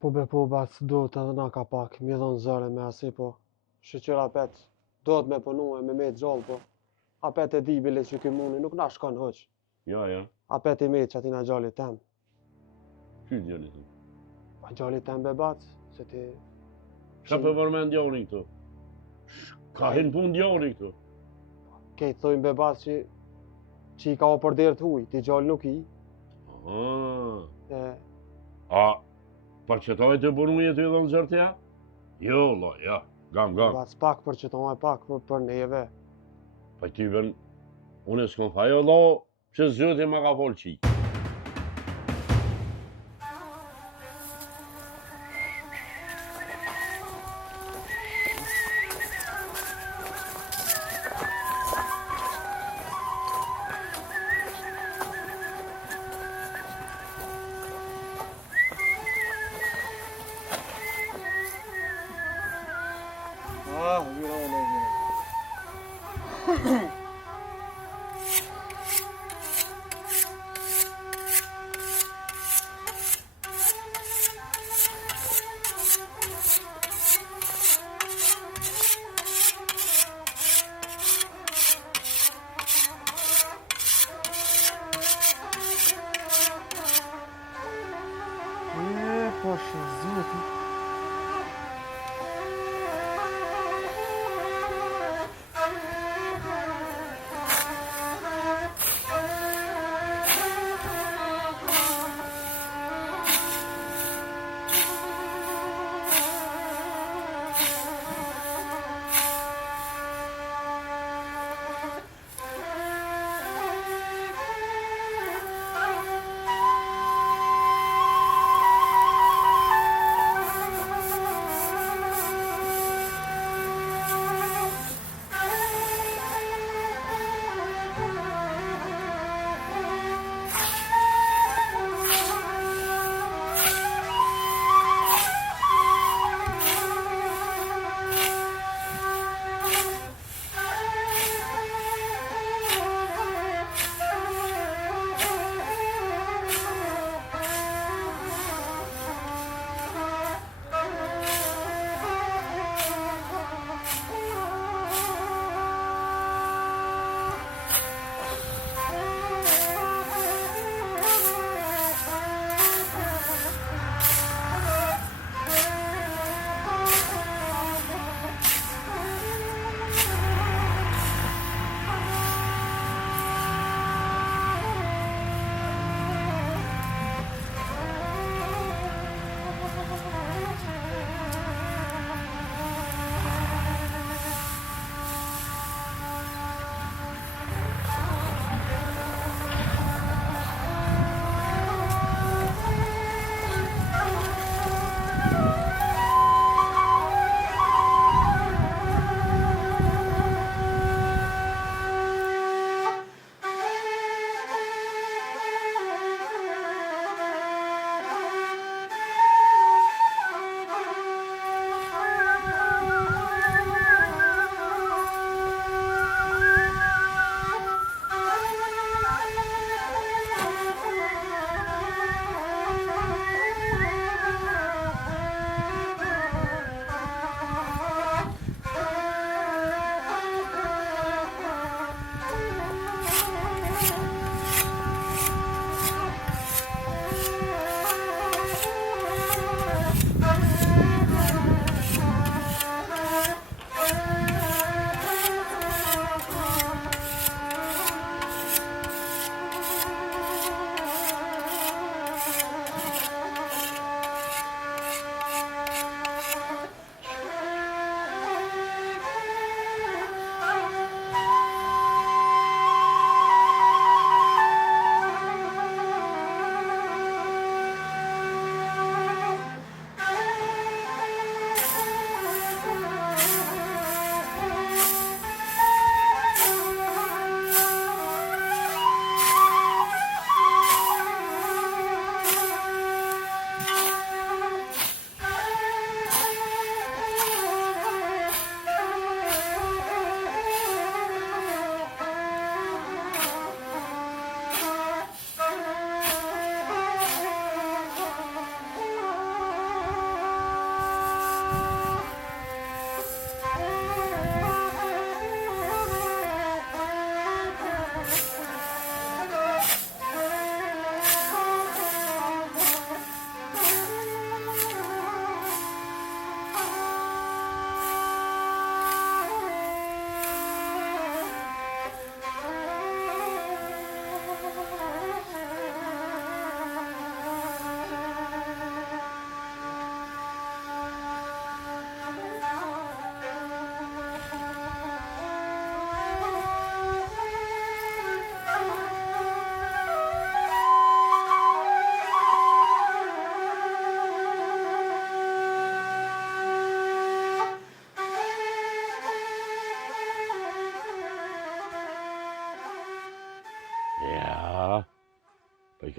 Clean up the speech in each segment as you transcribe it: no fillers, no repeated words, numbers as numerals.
Po be po bac do të edhe na ka pak, mi dhon zëre me asi po. Shqyra pet, do të me punu e me gjallë po. A pet e di bile që ky muni nuk na shkon hoq. Ja. A pet i me që ati na gjallit tem. Që djali të? Pa gjallit tem be bac, se ti... Qa për vërmen djali këtu? Ka hin pun djali këtu? Kejtë thojnë be bac që i ka o për derë të huj, ti gjallë nuk i. E, A, për qëtoj të punuje të i dhënë zërtja? Jo, la, ja, gam. bac pak për që tonë pak për neve. Pa ty ven, unë s'kom tha, jo, la, që zëtja ma ka folë qi. Po shë zoti.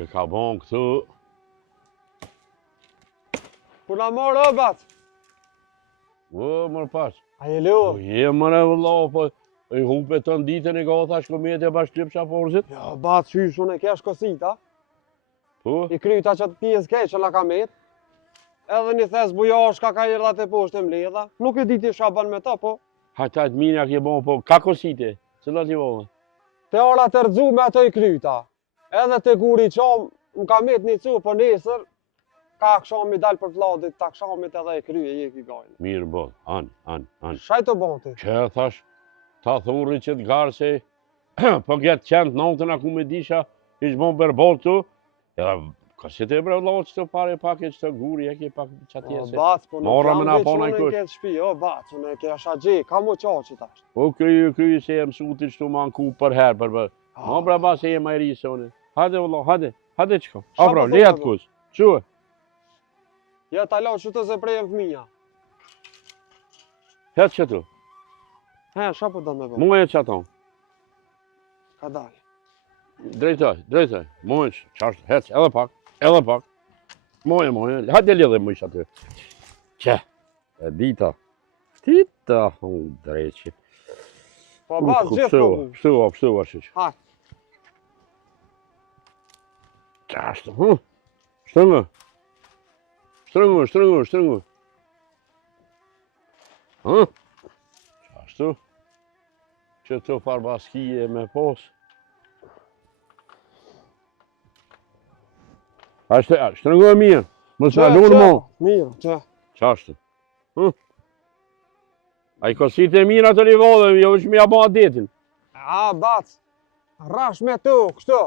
që ka bon këtu. Kur na morë o bat. O, mërë pas. A je leo? O, je mërë vëllau, po i hupe të në ditën e gata shkometje bash të pësha porzit. Ja, bat, qysh, unë e kesh kosita. Po? I kryta që të pjesë keq që la ka met. Edhe një thes bujashka ka erdha te poshtë e mbledha. Nuk e di ti çfarë bën me ta, po. Hajtajt minja ke bon, po ka kosite. Cëllat i vone? Te ora të rëdzu me ato i kryta. Edhe te guri qam, më ka met një cu, po nesër, ka akshami dal për vladit, ta akshamit edhe e krye, je ki gajnë. Mirë bon, anë. Shaj të bon ti? Që thash, ta thurri që të garë se, po gjetë qentë notën aku me disha, ish bon berbol tu, edhe ka si të bre vlau që të pare pak e që të guri, e ke pak që atje O, se. bac, po nuk Morra me jam na veç pona unë i në kush. këtë shpi, o, bac, unë e ke asha gje, ka mu qaqi tash. Po kryi se jem suti që të man ku për herë për bërë. Ma bra ba se jem a i risë une. Hade vlau, hade qko. A bra, po lejat thonë, kus. Quë? Ja ta lau që të se prejem fëmija. Hetë që tu. He, ша po do me bo? Mu e që aton. Ka dal. Drejtoj. Mu e që, qashtë, hetë, edhe pak. Moje, hajde lidhe më isha aty. Qe, e dita. Tita, drejqi. Po bac, gjithë po bu. Pështua, shiq. Haj. Qashtë, Shtrëngu. Qashtu. Që të farbaskije me pos. Shtrëngu e mirë. Më të lunë mo. Mirë, që. Qashtu. A i kosit e mirë atë rivodhe, jo vëqë mi a ba detin. A, bac, rash me tu, kështu.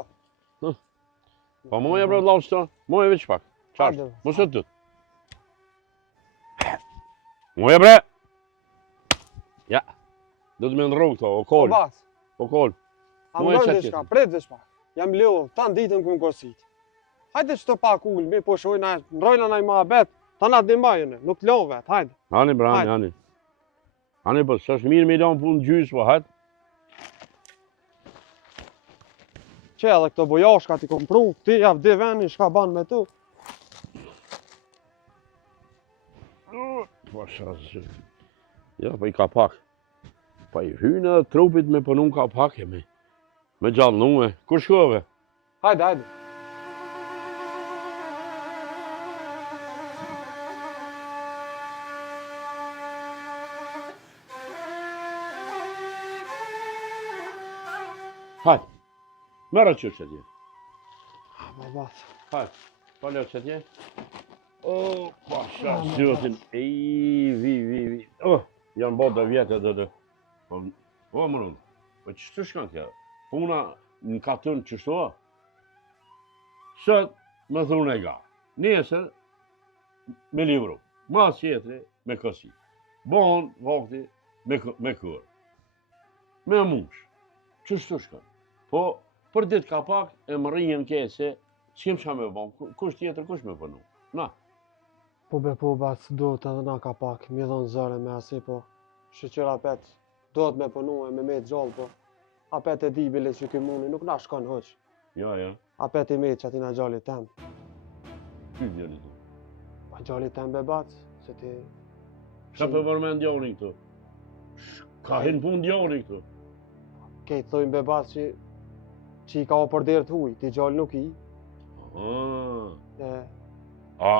Po moje bre vlau qëto, moje veç pak. Qashtu, Hajde. mos e tut. Moje bre. Ja, do të me ndrru këto, o Po kol. bac, a Moje më qatë gërë diçka, pret diçka. Jam leo, ta në ditën ku më kosit. Hajde që të pak ullë, mi po shojna, nrojna na i ma bet, ta na të dimajëne, nuk të lo vet, hajde. Hani bra, hani. Hani po, së është mirë me i donë punë gjysë, po hajtë. Që edhe këto bojashka ti kom pru, ti javë di veni, shka ban me tu. Po shasë, ja, po i ka pak. Po i hynë edhe trupit me punun ka pak e me gjallë nume. Kur shkove? Hajde. Hajtë, mërë që tje. A, po bac. Hajtë, pale që tje. O, po shasë, zyotin, vi. Janë botë dhe vjetë dhe. O, mërën, po që të shkanë tja? Puna në katën që shto? Sët me thunë e ga. Nesër me livru. Ma qetri me kësi. Bon, vakti me kërë. Me mush. Që shto shkanë? Po, për ditë ka pak e më rrinjën ke se s'kem qa me bon. Kush tjetër, kush me përnu? Na. Po bac, do të edhe na ka pak, mi dhonë zëre me asi, po. Shqyra pet, do të me punu e me të gjallë, po. A pet e di bile që ky muni nuk na shkon hoq. Ja. A pet i me që ati na gjalli tem. Ty djeli të. Pa gjalli tem be bac, se ti... Qa për përmen djoni këtu? Ka hinë pun djoni këtu? Kejtë thojnë be bac që i ka o për derë të huj, ti gjalli nuk i. A,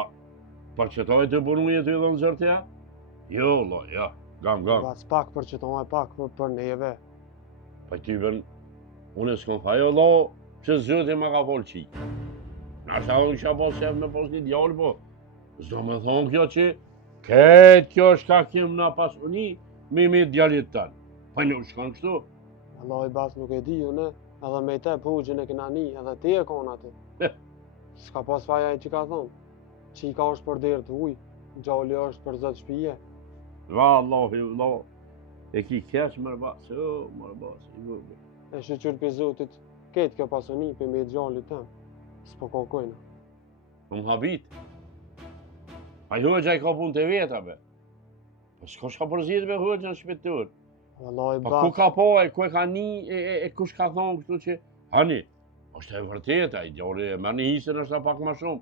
për qëtoj të punuje të i dhënë zërtja? Jo, ja, gam. Bac pak për që tonë, pak për neve. Pa ty bën, unë s'kom tha, jo, që zëti ma ka folë qi. Nashta unë isha po shef me pos një djallë, po, s'do me thonë kjo që, këtë kjo shka kem na pasuni, me djallit tanë. Pa një shkan kështu. Allah i bac nuk e di unë, edhe me te pugjën e këna ni, edhe ti e konë aty. S'ka pas faja i që ka thonë. Qika është për derë të huj, gjalli është për zëtë shpije. Allah, e ki keq mërë basë, i vërë. E shqyqyr për zotit, ketë kjo pasoni për me gjalli tem. S'po kokojnë. Më habit. A hoxha i ka pun të veta, be. Po s'ka shka përzit me hoxha në shpetur. Allah i Pa ku bac. ka po, ku e ka ni, e kush ka thonë kështu që, hani, është e vërtet, ai djali e merr një hisën është pak më shumë.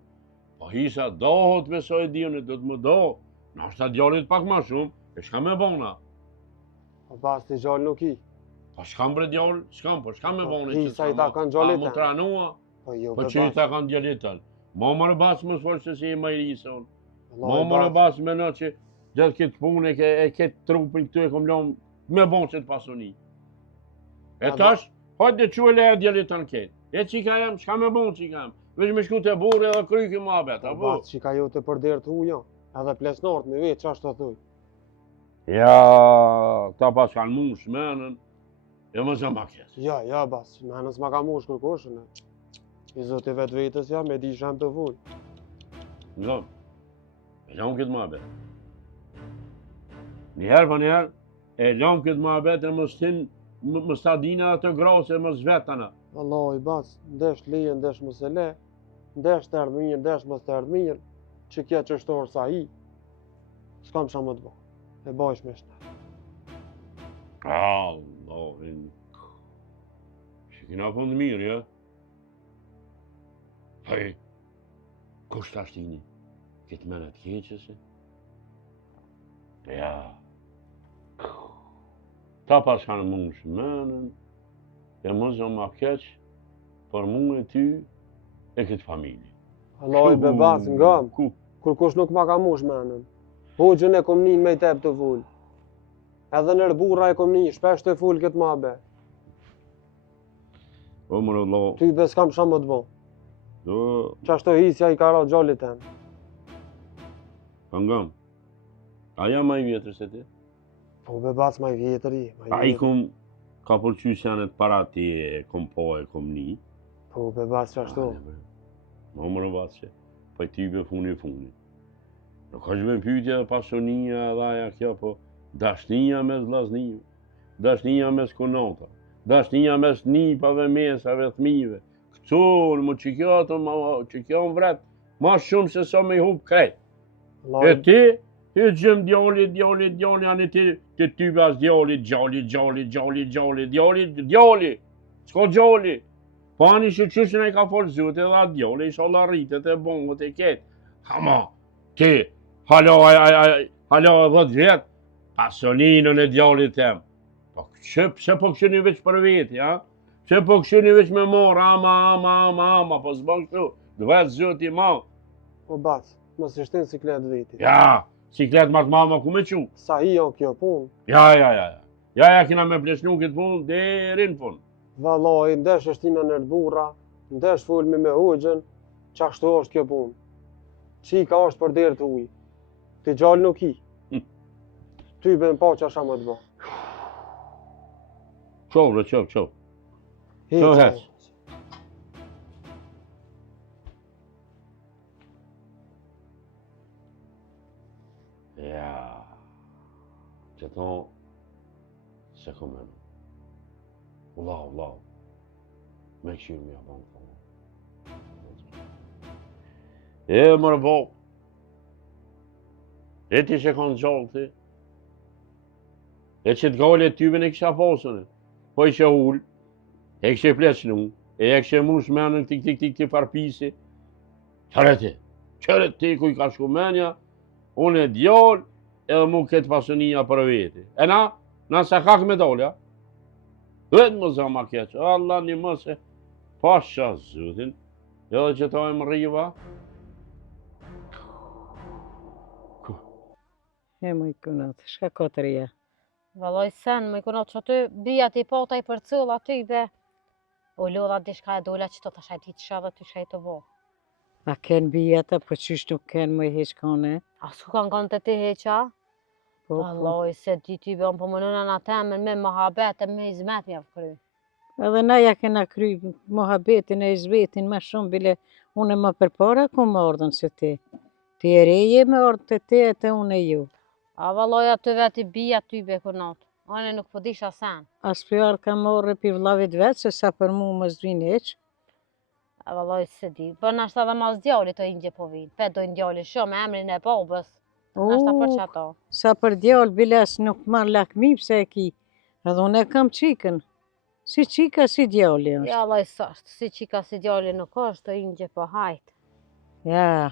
Po hisa dohet me so e dionit, do të më do. Na është djalit pak më shumë, e shka me bona. Po pas të gjallë nuk i. Po shkam bre djallë, po shkam me bona. Hisa i ta kanë gjallit ta. Më tranua, Po jo, po që i ta kanë djallit tanë. Ma më rëbas më sforë se si i majrisa unë. Ma më rëbas me në që gjatë këtë punë e këtë trupin këtu e kom lëmë me bon që të pasoni. E tash, hajtë dhe që e leja djallit tanë këtë. E që i ka jem, shka me bon që i ka jem. Vesh me shku të burë edhe kryki më abet, apo? Bas që i ka ju të përderë të ujo, edhe plesnort me vetë, që ashtë të thuj. Ja, ta pas kanë mush menën, e më zë ma kjesë. Ja, bas, menën s'ma ka mush kërkoshën. I zotë i vetë vetës ja, me di shem të vull. Nga, e lamë këtë më abet. Njëherë për njëherë, e lamë këtë më abet e më stadina të grasë e më zvetana. Allah i bas, ndesh leje, ndesh më se le, ndesh të erdhë mirë, ndesh më të erdhë mirë, që kja që shtorë sa i, s'kam qa më të bo, e bajsh me shtë. Allah, që kina fund mirë, ja? Hej, kusht ashtini, këtë menet keqëse? Ja, ta pas kanë mund shmenën, e më zë ma keq, për mu e ty e këtë familje. Allah i bebas, ngam, kur kush nuk ma ka mush menën. Hoxhën e kom njën me i tep të full. Edhe nër burra e kom njën, shpesh të full këtë ma be. O më në Allah. Ty be s'kam shë më të bo. Qa shto hisja i ka ra gjallit tem. Ngam, aja ma i vjetër se ti? Po bebas ma i vjetër i. A i kom ka përqysh janë të para ti e kom po e kom një. Po bebas qa shto. Ma më në batë që, pa i tybe funi. Nuk është me pyjtja dhe pasonia dhe aja kjo, po dashnia mes vllaznive, dashnia mes konota, dashnia mes nipave, mesave, thmive. Këtu, më që kjo ato, që kjo në vret, ma shumë se sa me i hup krejt. E ti gjëm djalli, anë ti të tybe as djalli, s'ko djalli. Po anë ishë qëshën e ka folë zute dhe a djalli, isha la rritet e bongët e ketë. Hama, ti, halo 10 vjetë, pasoninën e djallit tem. Po pse po këshëni veç për veti, ha? Pse po këshëni veç me morë, ama, po s'bën kështu, dëvet zoti ma. Po bas, mos i shtin siklet veti. Ja, siklet ma të mama ku me qu. Sa i jo kjo pun. Ja, kina me plesnu këtë pun, deri në pun. Valoj, ndesh është tina nër burra, ndesh fulmi me hoxhën, qashtu është kjo pun. Qika është për derë të uj. Ti gjallë nuk i. Ty ben pa që asha më të bo. Qovë, qovë. Qovë hes. Ja, që thonë, se këmenu. Allah, me këshirë me jabon thonë. E mërë bo, e ti që kanë gjallë ti, e që të gale tyben e kësha posënë, po i që hullë, e këshe pleçnu, e këshe mush menën tik farpisi, qëre ti kuj ka shku menja, unë e djallë, edhe mu këtë pasonia për veti. E na se kak me dolja, vetë më zë ma keqë, Allah një mëse, pasha zëtin, edhe që ta e më riva. E më i kunat, shka këtë rria? Valoj sen, më i kunat që aty bia ti pota i për cëll aty be. O lodha dishka e dola që të të shajti të shadhe të shajtë të vo. A ken bijata, po qysh nuk ken më i heqkane? A su kanë të ti heqa? Po, Valoj se ti be on po më nëna na temen me mohabet e me izmet mjaf kry. Edhe na ja kena kry mohabetin e izbetin ma shumë, bile unë më përpara ku më ardhën se ti. Ti e reje me ardhën të ti e të unë e ju. A valoj aty veti bia ty be kunat. Ane nuk po disha sen. As fjalë ka morë pi vllavit vetë, se sa për mu më zdvin heq. A valoj se di. Për nashta dhe mas djallit të ingje po vinë. Pe dojnë djallit shumë, emrin e babës. Nashta për që ato. Sa për djallë biles nuk marrë lakmi pse e ki. Edhe unë e kam qikën. Si qika, si djalli është. Ja, Allah sashtë, si qika si djalli nuk është, të ingje po hajtë. Ja.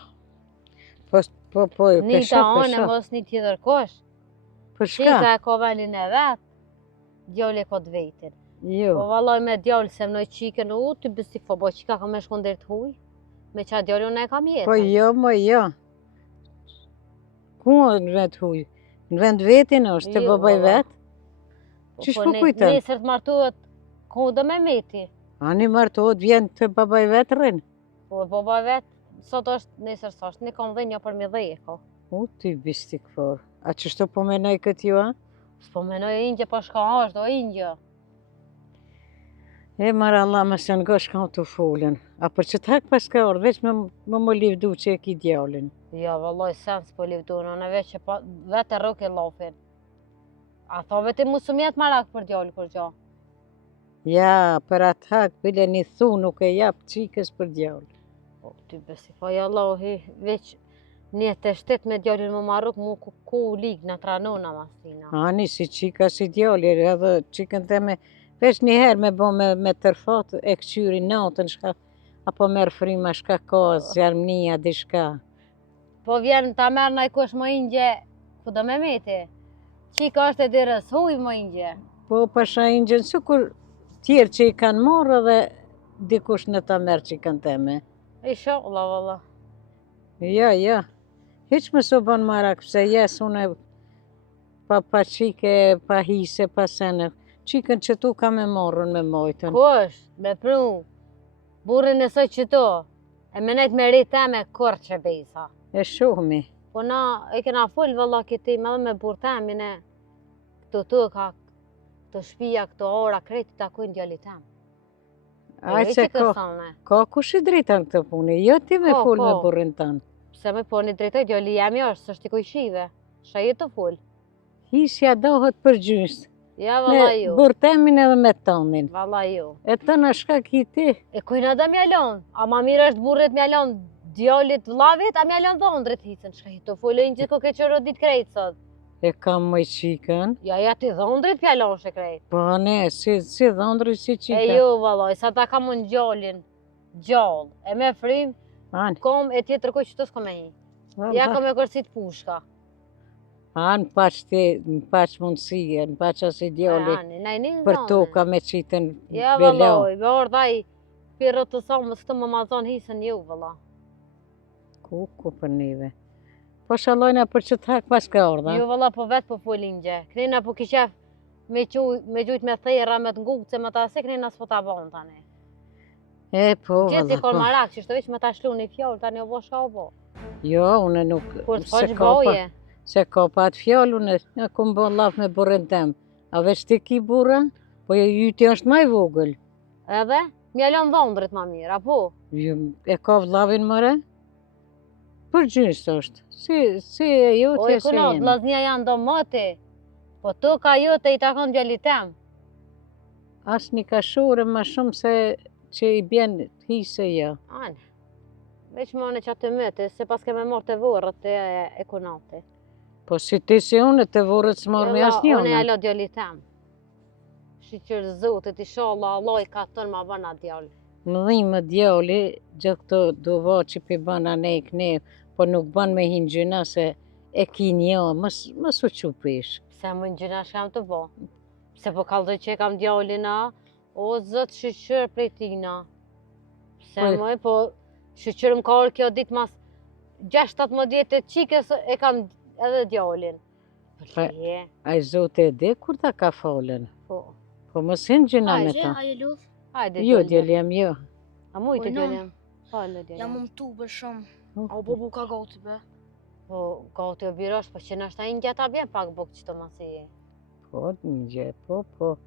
Po, Një ta anë, mos një tjetër kosh. Për Qika shka? e ka velin e vetë, djalli e ka të vetin. Jo. Po vallaj me djallë se mnoj qikën u, ty bësi po, bo qika ka me shkon dhe të huj. Me qa djallë unë e kam jetën. Po jo, mo jo. Ku në vend huj? Në vend vetin është, të Jo, babaj valla. vetë? Qish po kujtën? Nesër të martohet, ku dhe me meti. Ani martohet, vjen të babaj vetë rrinë. Po baba vetë, sot është nesër sashtë, një kam dhe një për mi dheje, ko. Ty bistik for. A qështu po menoj këtë ju, a? S'po menoj e ingje, po shka është, o ingje. E marë Allah më se nga shkam të folën. A për që të hak pas ka orë, veç më livdu që e ki djallin. Ja, vallaj, sen s'po livdu, në veç që vetë e rëk e lofin. A tha vetë musumjet marak për djallë për gjo. Ja, për atë hak, bile një thu nuk e japë qikës për djallë. Po, ty besi, po ja Allahi, veç një të shtet me djallin më marruk, mu ku ligë në tranona masina. Ani, si qika, si djalli, edhe qikën teme, veç njëherë me bo me tërfat e këqyri natën, shka, apo merë frima, shka ka, zjarmnia, di shka. Po vjen ta merë në i kush më ingje, ku do me meti. Qika është e dirës, huj më ingje. Po, pasha ingjën, sukur tjerë që i kanë morë dhe dikush në ta merë qikën teme. Inshallah, valla. Ja. Hiq më so ban marak, pse jes une pa qike, pa hise, pa sene. Qikën që tu ka me morën me mojtën. Kush, me pru, burin e soj qëto, e menet me rita me kur që bejsa. E shohmi. Po na, e kena full valla këti, me dhe me burtemin e këto tëka, këto shpia, këto ora, kreti takojnë djallit tem. Ajë se ka kush i drejtan këtë puni, jo ti me full me burrin tanë. Pse me po një drejtoj, djalli jemi është, së shtikoj shive, shë jetë të full. Hisja dohet për gjysë. Ja, valla ju. Me burtemin edhe me tonin. Valla ju. E të në shka ki ti. E kujna da mjallon, a ma mirë është burret mjallon djallit vlavit, a mjallon dhondrit hisën, shka jetë të fullin që ko ke qërë dit krejtë sot. E kam më qikën. Ja ti dhondrit pjallon shë krejtë. Po ne, si dhondrit si qika. E ju, vallaj, sa ta kam unë gjallin, gjall, e me frim, kom e tjetër koj që të s'ko me hi. Ja kom e kërësit pushka. Në paq mundësie, në paq as ideali, për toka me qitën belau. Ja, vallaj, me ordaj, pirë të thamës këtë më mazon hisën ju, valla. Ku për neve. Po shalojna për që të hak pas ka orda. Jo, valla, po vetë po folin gje. Kënina po kishef me gjujt me thejra, me të nguqë, me ta se kënina s'po ta bon tani. E, po, valla, gjithë si kon marak, që shtë veç me ta shlu një fjallë, tani o bo shka o bo. Jo, une nuk... Kur s'po që boje. Se ka pa atë fjallë, une kom bo laf me burën tem. A veç ti ki burë, po jyti është maj vogël. Edhe? Mjallon dhondrit ma mirë, apo? E ka vlavin mëre? Për gjysë është. Si e ju të e se jenë. O, vlaznia janë do mëti. Po të ka ju të i takon djallitem. As një kashore ma shumë se që i bjen hise ja. Anë. Veç më në që të mëti, se pas keme morë të vorët e kunati. Po si ti si unë të vorët s'morë me asë njënë. Unë e alo djallitem. Shqyqër zotit, inshallah, Allah i ka tërë ma bëna djalli. Më dhimë djalli, gjithë këto do va që pi bëna ne i këne, po nuk bën me hinë gjyna se e ki një, më su qupish. Se më në gjyna shkam të bo. Se po kaldoj që e kam djallina, o zëtë shqyqër prej tina. Se më po shqyqër më ka orë kjo ditë mas 6-17 e qikës e kam edhe djallin. A i zote e dhe kur ta ka falen? Po më sinë gjyna me ta. Aje luth? Jo, djeljem, jo. A mujtë djeljem? Jam më mëtu për shumë. A u bobu ka gati be? Po, gati o birosh, po që nështë a i njëta bjen pak buk që të masi e. Po, një po.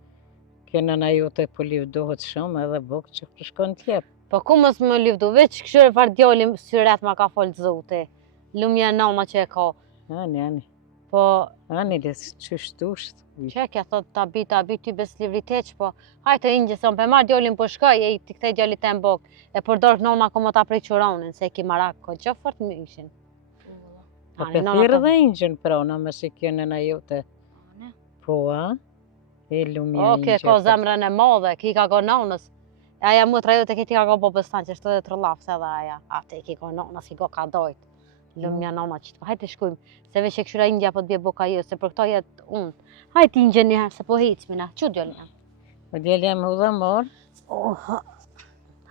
Kena na jote po livdohet shumë edhe buk që përshkon t'jep. Po, ku mës më livdu? Veç këshyre farë djallim syret ma ka folë zote. Lumja nama që e ka. Ani. Po... Ani, qështusht. Që kja thot tabi, ty bes livritet që po... Hajtë ingjë, se më për marrë djallin për shkaj, e i t'i këtej djallit e mbok. E për dorë nona ko më ta prej quranin, se ki marak, ko gjë fort më ishin. A për thirë dhe ingjën prona, më si kjene na jote. Po, a? E lumja Oke, ka zemrën e madhe, ki ka nanës. Aja mutra jote ki ka babës tanë që 73 lafës edhe aja. Ate ki ka nanës, ki ka ka dojt. Lumja nana që të hajtë shkujmë. Se veç e këshyra Indja po të bje boka jo, se për këto jetë unë. Hajtë Indje njëherë, se po hecmina. Që djallë jam? Po djallë jam u dhe morë.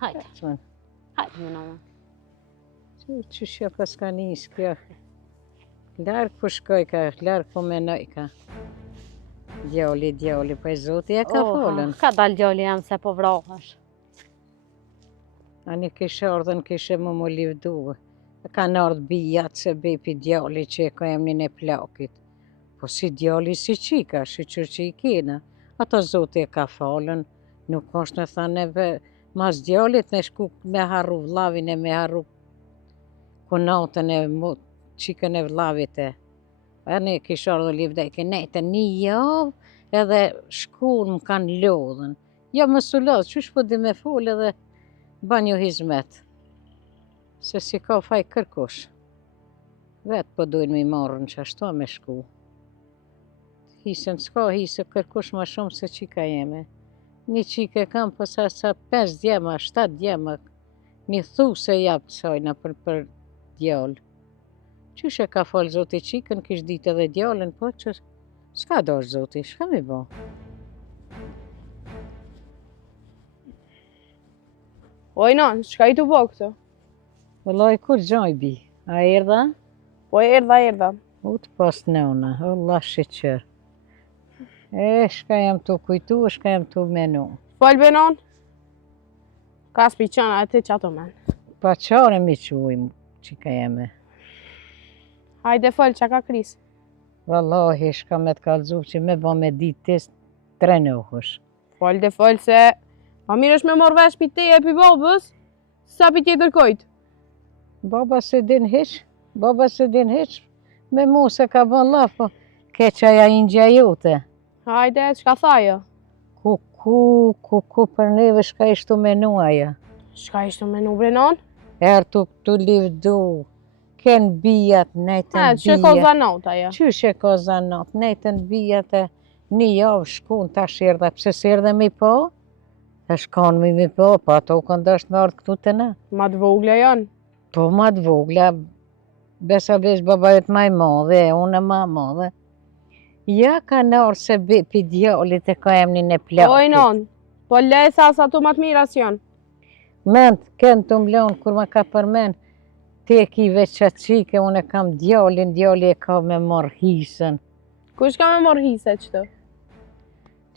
Hajtë. Hajtë me nana. Që shë pas ka njësë kjo. Larkë po shkoj ka, larkë po menoj ka. Djalli, po e Zoti e ka folën. Ka dalë djalli jam se po vrahësh. Ani kishë ardhën, kishë më livdu. Kanë ardhë bijat se bepi djalli që e ka emnin e plakit. Po si djalli si qika, shqyqër që i kena. Ato Zoti e ka falën, nuk është në thaneve, mas djallit me shku me harru vlavin e me harru kunatën e qikën e vlavit e. E ne kishë ardhë livdejke, nejtë një javë edhe shkur më kanë lodhën. Ja më sullodhë, qysh po di me folë edhe ba një hizmet. Se si ka faj kërkush. Vetë po dojnë me i marrën që ashtu me shku. Hisën s'ka hisë kërkush ma shumë se qika jeme. Një qike kam përsa sa 5 djema, 7 djema. Një thu se japë sajna për djallë. Qysh e ka falë Zoti qikën, kish ditë edhe djallën, po që s'ka dosh Zoti, shka mi bo? Oj, non, shka i të bo këto? Vëllaj, kur gjoj bi? A erdha? Po erdha. U të pas nëna, Allah shqeqër. E, shka jam të kujtu, shka jam të menu. Fol benon? Ka s'pi qana e ti që ato men. Pa qare mi qujmë, qika jeme. Hajde fol që ka krisë. Wallahi, shka me të kalzu që me ba me ditë test 3 nëhush. Fol se ma mirë është me morë vesh pi teje e pi babës, sa pi tjetër kojtë. Baba se din hiq, me mu se ka ban lafo, keqaja Indja jote. Hajde, çka thajo? Ku për neve shka ishtu menu aja. Shka ishtu menu brenon? Ertu të livdu, ken bijat, nejtën bijat. Që ko zanot aja? Qysh e ko zanot, nejtën bijat e një javë shkun ta shirda, pse s'erdhe mi po? E shkon mi po, pa ato kanë dashtë me ardhë këtu të na. Ma të vogla janë? Po ma të vogla, besa besh baba jëtë maj madhe, unë e ma madhe. Ja ka nërë se pi djallit e ka emnin e plakit. Oj, non, po lej sa tu ma të miras janë. Ment, kënë të mblonë, kur ma ka përmen, te ki veç qatë qike, unë e kam djallin, djalli e ka me marrë hisën. Kush ka me marrë hise qëtë?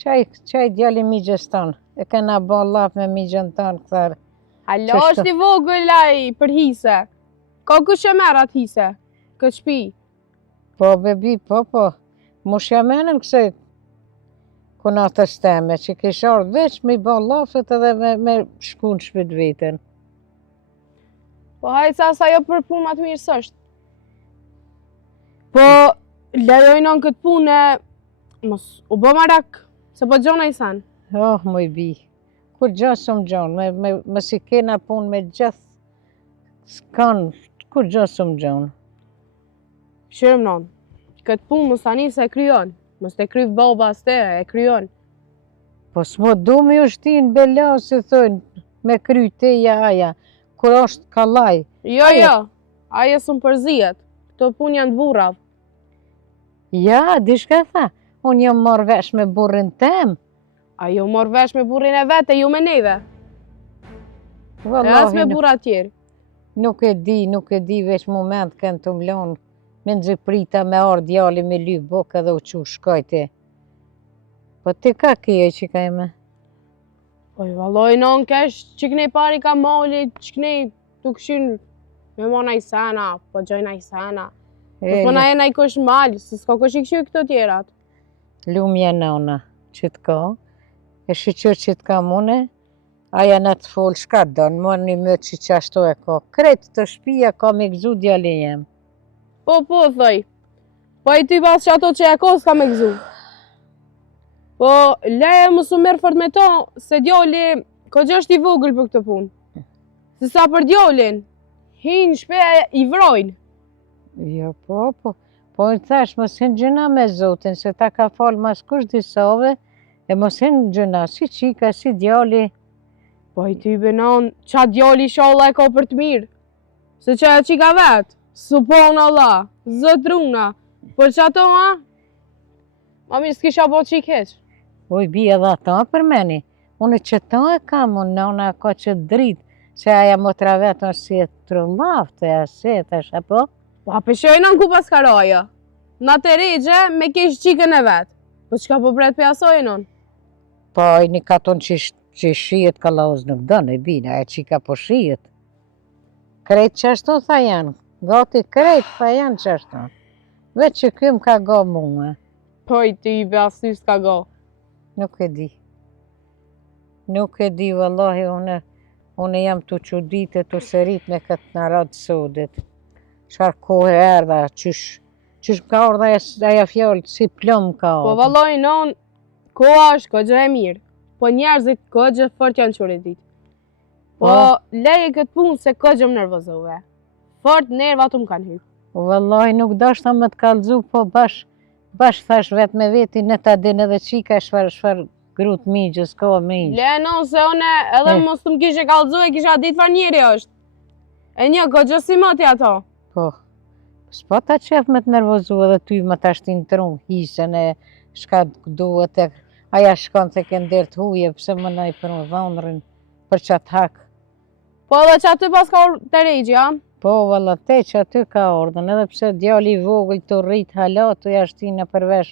Qaj djalli migjës tonë, e kena ba laf me migjën tonë, këtharë. Halo, është i vogël ai për hise. Ka kush e merë atë hise? Këtë shpi? Po, bebi, po. Mush ja menën këse kunatës teme, që kish ardhë veç me i ba lafet edhe me shku në shpit vetën. Po hajtë sa jo për punë ma të mirë sështë. Po, lejojnon këtë punë, mos u bë marak, se po gjona i sanë. Oh, moj bi, kur gjasëm gjonë, me si kena punë me gjithë, s'kanë, kur gjasëm gjonë. Shërëm non, këtë punë mos tani se e kryon, mos të kryv baba as te, e kryon. Po s'mo du me u shtin bela, se thënë, me kry teja aja, kur është kalaj. Jo, aja së më përzijet, këto punë janë të burrav. Ja, dishka tha, unë jam marrë vesh me burrin tem. A jo marrë vesh me burrin e vete, ju me neve. E as me burra tjerë. Nuk e di, veç moment kënë të mlonë, me nëziprita me ardë djali me ly bokë edhe u qu shkajti. Po ti ka kje që ka ime? Oj, valloj, non kesh, që kënej pari ka mali, që kënej të këshin me mona i sana, po gjojna i sana. Po na e na i kosh malë, se s'ka kosh i këshu këto tjerat. Lumja nona, që t'ka, e shqyqër që t'ka mune, aja në të folë shka donë, më një më që ashtu e ka. Kretë të shpia ka me gëzu djali jem. Po, thoj. Po i ty pas që ato që e ka s'ka me gëzu. Po, leje më su merë fort me to, se djali ko gjësht i vogël për këtë punë. Se sa për djalin, hinë shpe i vrojnë. Jo, po, në thash më s'hen gjëna me Zotin, se ta ka falë mas kush disave, E mos e në gjëna, si qika, si djali. Po i ty benon, qa djali sholla e ka për të mirë. Se që e qika vetë, supon Allah, zëtruna, për që ato, ha? Ma mirë s'kisha po qik heq. Oj, bia dhe ata për meni. Unë që ta e kam, unë nëna ka që dritë, se aja motra vetën si e trullafte, se të shapo. Pa pëshojnë në ku pas karoja. Na të regje me kesh qikën e vetë. Po qka po bret për asojnë në? Po, i një katon që shijet ka lauz nuk dënë, e bina, e qika po shijet. Krejt që ashtu tha janë, gati krejt tha janë që ashtu. Veç që këm ka go muë. Po i ty be asy s'ka go. Nuk e di. Nuk e di, vallahi, unë jam të qudit e të sërit me këtë në radë sodit. Qarë kohë erdha, qysh ka ardha aja fjallë, si plom ka ardha. Po vallahi non, koha është këgjë e mirë. Po njerëzit këgjë fort janë qërit ditë. Po leje këtë punë se këgjë më nervozove. Fort nerva të më kanë hypë. Vallahi nuk dashta me të kalzu, po bash thash vetë me veti në ta din edhe qika shfar grut migjës, ka migjë. Leno, se one edhe mos të më kishe kalzu e kisha ditë far njeri është. E një këgjë si mëti ato. Po, s'po ta qef me të nervozu edhe ty më ta shtin të rumë, hisën e shka duhet e aja shkon të këndirë të huje, pëse më nëj për më dhonërin, për qatë hakë. Po edhe që aty pas ka të regji, ja? Po, valla, te që aty ka ordën, edhe pse djali i vogël të rritë halatu, ja shtinë përvesh.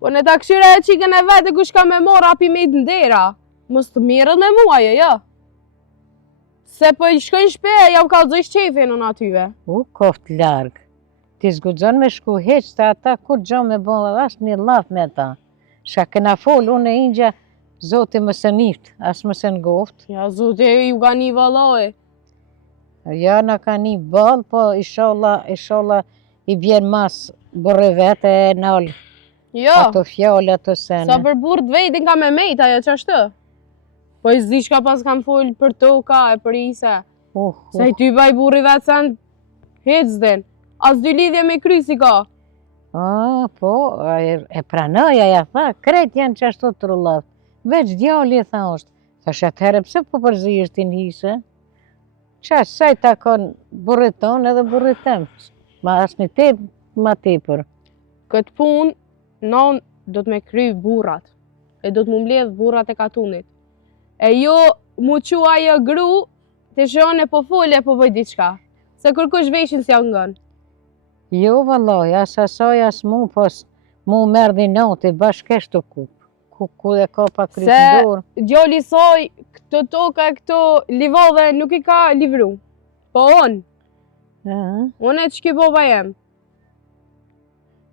Po në ta këshyre e qikën e vete kush ka me mora api me i dëndera. Mos të mirët me muaje, ja? Se po i shkojnë shpe, ja u kalzoj shqefin në atyve. Koft largë. Ti zgudzon me shku heq të ata, kur gjo me bon dhe asë një laf me ta. Shka këna fol, unë e ingja, zoti më së nift, asë më së ngoft. Ja, zoti ju ka një valoj. Ja, na ka një bal, po isholla i bjen mas burre vete e nalë. Jo, Ato fjallë, ato sene. sa për burët vetin ka me mejt, ajo që ashtë. Po i zdi shka pas kam full për toka e për ise. Se i ty baj burri vetë sen hecden. As dy lidhje me kry si ka. Po, e pranoja, ja tha, kret janë që ashtu të rullat. Veç djali e tha është. Thash atëherë, pse po përzi është i njëse? Qash, saj ta kon burrit tonë edhe burrit tem. Ma asë një te ma tepër. Këtë punë, non do të me kry burrat. E do të mu mbledh burrat e katunit. E jo mu qua ajo gru, të shone po folje po bëj diçka. Se kërkush veshin s'ja ngën. Jo, vallaj, as asaj, as mu, pos mu merdi noti, bashkesh të kup. Ku dhe ka pa krytë në dorë. Se djali soj, këto toka e këto livove nuk i ka livru. Po on. Unë e që ki boba jem.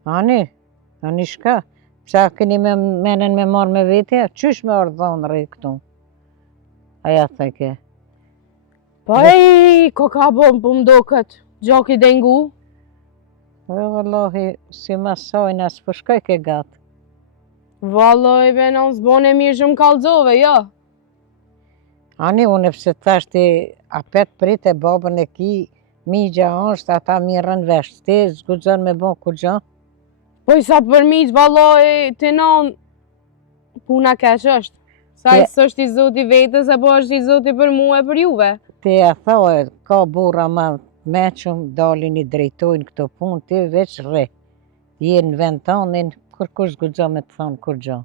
Ani shka? Psa këni me menen me marrë me vetja, qysh me ardhon rejtë këtu? Aja theke. Po ej, ko ka bom për mdo këtë, gjoki dengu. Vallahi, si masojnë as për shkoj ke gatë. Vallahi, benon, s'bone mirë shumë kalzove, jo. Ani, unë pëse thashti, apet prit e babën e ki, migja është, ata mirën vesh, ti zgudzon me bon kur gjo? Po i sa për miqë, vallahi, të non, puna keq është. Sa i së është i zoti vetës, apo është i zoti për mu e për juve. Ti e thoi, ka burra ma meqëm, dalin i drejtojnë këto punë, ti veç re. Je në vend tonin, kur kush zgudzo me të thonë kur gjo.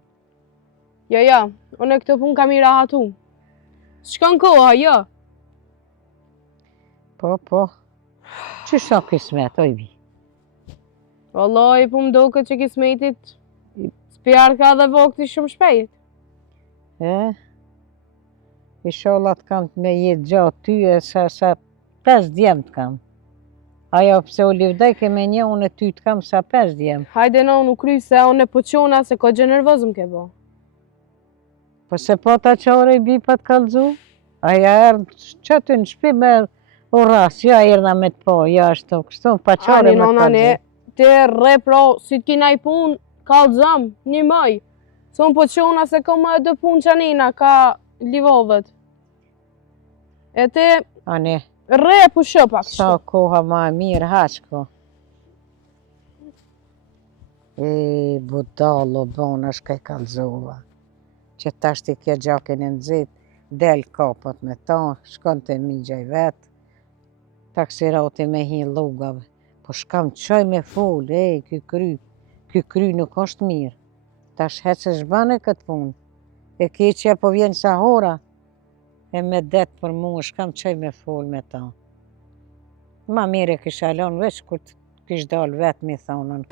Jo, unë e këto punë kam i rahatu. Shkon koha, jo. Po. Që shon kismet, oj bi? Wallahi, po më do këtë që kismetit, spjarë ka dhe vokti shumë shpejt. I shollat kam me jetë gjatë ty e sa 5 djemë të kam. Ajo pëse u livdaj ke me një, unë e ty të kam sa 5 djemë. Hajde no, nuk kry se unë e po qona se ko gjë nervozëm ke bo. Po se po ta qore i bi pa të kalzu? Aja erdë që ty në shpi me uras, ja erda me të po, ja ashtu, kështu, pa qore me të kalzu. Te re pro, si t'kina i pun, kalzëm, një mëj. Se unë po qona se ko më dë pun qanina, ka livovet. E te re pu shëpak. Sa koha ma e mirë, haqko. Budalo, bona shka i kalzova. që tash t'i kja gjakin e nëzit, del kapot me ta, shkon të migja i vetë, taksirati me hi lugave. Po shkam qaj me fol, ky kry nuk është mirë. Tash hecë shbane këtë punë. E keqja po vjen sa hora, e me det për mu, shkam qaj me fol me ta. Ma mire kisha lanë veç kur kish dalë vetë mi thonën.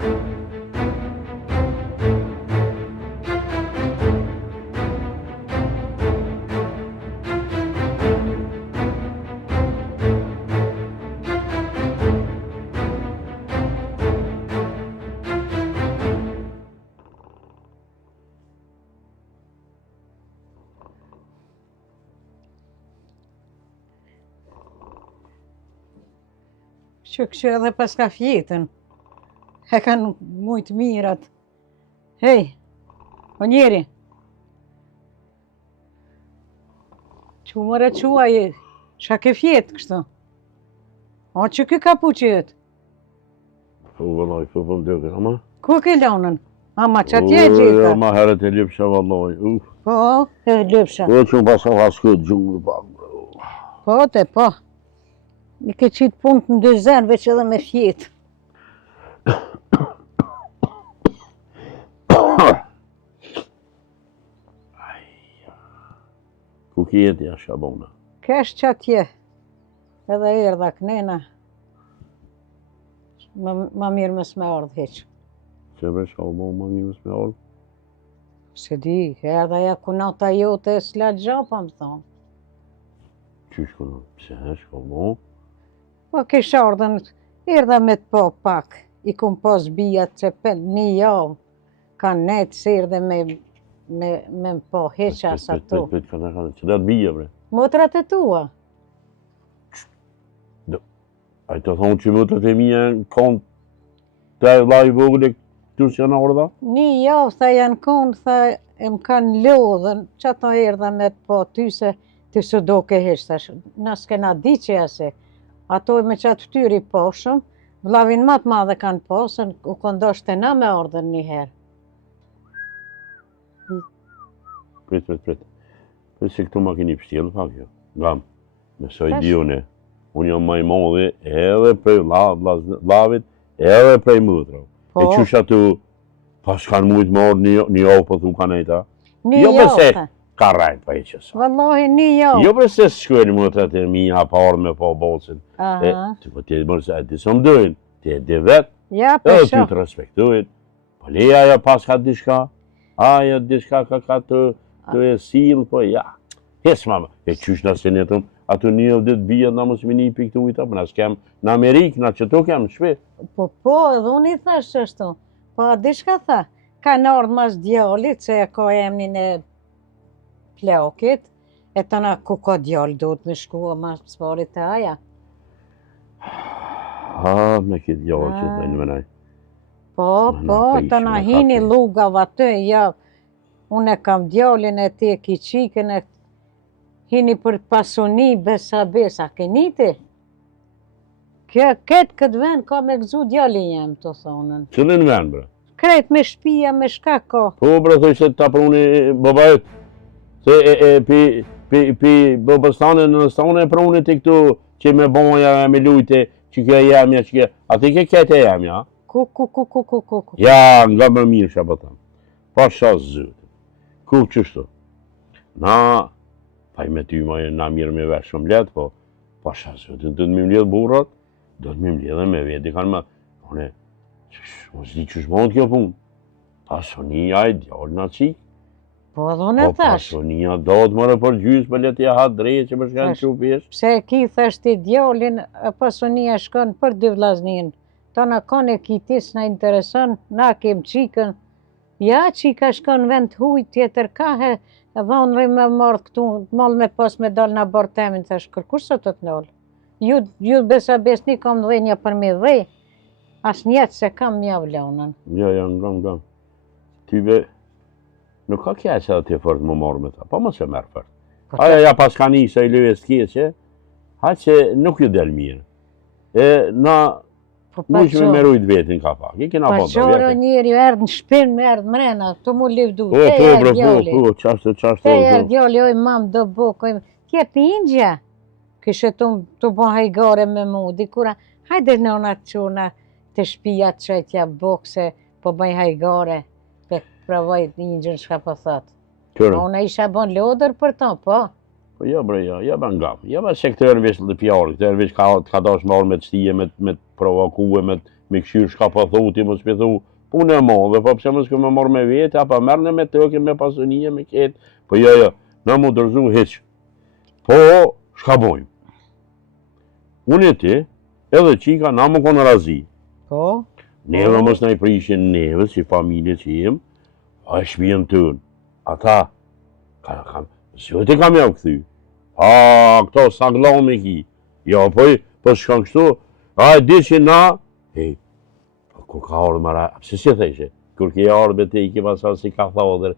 Që edhe pas ka fjetën, e kanë mujtë mirat. Hej, o njeri, që mëre quaj, shka ke fjetë kështu? O që ky ka puqet? Po, vëllaj, po më dëgë, ama? Ku ke lonën? Ama që atje e gjitha? Ama herët e lipsha, vëllaj, Po, e lëpsha. Po, që më pasa vaskët gjurë, Po, te po. I ke qitë punë të ndëzën, veç edhe me fjetë. Ku ki jeti a Shabona? Kesh që atje, edhe erdha kënena, ma mirë më s'me ardhë heqë. Që bre Shabona ma mirë më s'me ardhë? Se di, erdha ja kunata jote s'la gjapa më thonë. Qysh kunat? Pse Shabona? Po kish ardhën, erdha me të po pak, i kum pas bijat që për një javë, kanë netë se erdhe me më po heqa sa tu. Pet, që datë bija, bre? Motrat e tua. A i të thonë që motrat e mija kanë të e vla i vogële këtu që janë ardha? Një javë, tha janë konë, tha e më kanë lodhën, që ato erdha me të po ty se ty së do ke heqë, nësë kena di që jase. Ato me qatë ftyri poshëm, vlavin më të madhe kanë posën, u këndoshte na me ardhen një herë. Prit. Për se këtu ma keni pështjelë, pak jo. Gam, me soj dione, unë jam maj modhi edhe prej vlavit, edhe prej mëtra. E qysh atu, pas kanë mujtë më orë një javë për thu kanë e ta? Një Jo përse javë. ka rajtë pa e qësa. Wallahi një javë. Jo përse s'shkojnë mëtrat e mi hapa orë me po bolësin. Aha. Të po tjetë mërë se e ti së më dojnë, ti e di vetë, Ja, edhe për ty shoh. të respektojnë. Po leja ajo pas ka dishka, ajo dishka ka të e silë, po ja. Hes mama, e qysh në senetëm, ato një o ditë bijat na mos mini për këtë ujta, për na s'kem në Amerikë, na që to kem në shpet. Po, edhe unë i thash qështu. Po, dishka tha, ka në ardhë mas djallit, që e ka emnin e plakit, e të na ku ka djallë, do të me shkua mas sparit të aja. Me këtë djallë që të në menaj. Po, Na të na na hini kafe. lugave aty, ja, unë e kam djallin e ti e ki qikën e hini për pasuni, besa, keni ti? Këtë vend ka me gëzu djallin jem, të thonën. Cëllën vend, bre? Krejt me shpia, me shka ka. Po, bre, thoj se ta pruni babajt. Se pi babastane në stane e pruni të këtu që me boja, me lujte, që kjo jemja, që kjo... A ti ke kete jemja? Ku. Ja, nga më mirë që apëtan. Pa shas zëtë. Ku qështu? Na, pa i me ty ma na mirë me vesh shumë letë, po pa shas zëtë. Do të më mbledh burrat, do të më mbledh me veti kanë më... Une, mos di qësh mund kjo punë. Pasonia e djallë në qikë. Po, edhe unë e Po thash. pasonia do të mërë për gjysë, për letë ja ha drejë që më shkanë Thash. që u pjesh. Pse e ki thash ti djallin, pasonia shkon për dy vllaznin. Ta na kone ki ti s'na intereson, na kem qikën. Ja, qika shkon vend huj tjetër kahe, e dhonë rrim me mardh këtu, mall me pas me dal në bar temin, thash, kërkush sot të të nolë. Ju besa besni kam dhenja për me dhej, as njetë se kam mja vlonën. Ja, ngam. Ty be, nuk ka kja që atë fort më morë me ta, po më se merë fort. Aja ja pas ka një se i lëve s'kje që, ha që nuk ju del mirë. E na Mu që me merujt vetin ka pak, i kena Pa bota qoro vete. njeri, erdë në shpinë, me erdë mrena, të mu livdu, Po, qashtë. te erdë djali, oj mam, do buk, tje pingjja, kështë të bon hajgare me mu, dikura, hajde nëna të quna të shpia të qajtja buk, se po bëj hajgare, pe pravoj një gjën shka po thotë. Qërë? Una isha bon lodër për ta, po. Po jo bre, jo ban gam. Jo ba se këtë veç të pjarë, këtë veç ka dash marrë me të stije, me të provokue, me këshyrë shka po thuti, më s'pe thu, punë e modhe, po pse më s'ke me marrë me vete, apo merne me tëke, me pasunije, me ketë. Po jo, na mu dërzu heq. Po, shka bojmë? Unë e ti, edhe qika, na më konë razi. Po? Neve mos na i prishin neve, si familje që jem, a shpijen tënë. Ata, si o të kam jau këthy. Këto saglo me ki. Jo, po shkon kështu, e di që na, kur ka orë mara, pse si theshe, kur ke orë be te i ke pasar si ka thodër,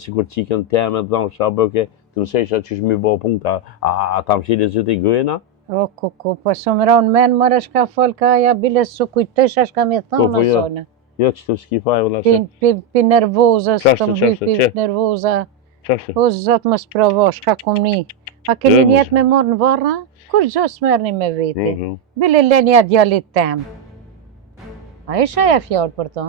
si kur qikën teme, të thonë, shabëke, të mësesha që shmi bo punta, a ta mshile që t'i gëjna? O, ku, po së më ronë menë mërë shka folë ka ja bile su kujtësha shka me thonë asone. Jo, që të s'kifaj, vëlla se. Pi nervozës, të më Qashtë. hypi nervoza. Qashtë? O, zotë më sprovo, shka kum ni. A keni njetë me morë në varra? Kur gjë s'merni me veti? Bile lenja djallit tem. A isha ja fjallë për to?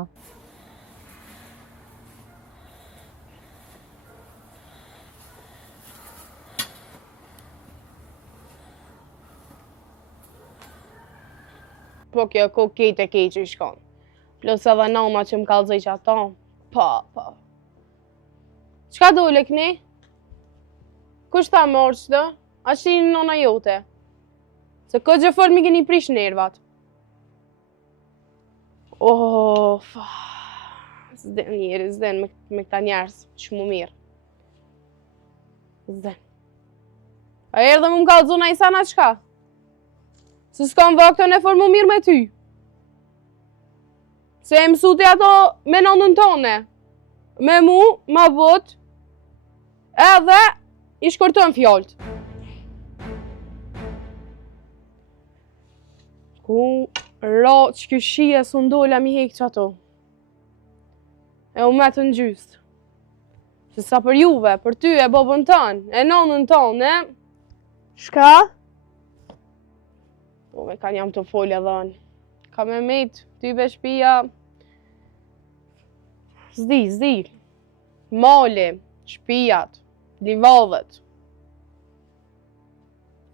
Po kjo ku kejt e kejt që i shkon. Plus edhe nama që më kalzoj që ato. Po. Qka dole këni? Kush ta morë qdo? A që një nona jote? Se këtë gjë fërë mi keni prish nervat. Zden njeri, zden me këta njerës që mu mirë. Zden. A erë dhe mu më kalzona i sana qka? Se s'kam vaktën e formu mirë me ty. Se e mësuti ato me nëndën tone. Me mu, ma vot, edhe i shkortën fjallët. Ku ra që kjo shia së ndolla mi hek që ato. E u metë në gjystë. Se sa për juve, për ty e babën tanë, e nëndën tonë, Shka? Po me kanë jam të folja dhanë. Ka me metë, ty be shpia. Zdi. Mali, shpijat, livadhet.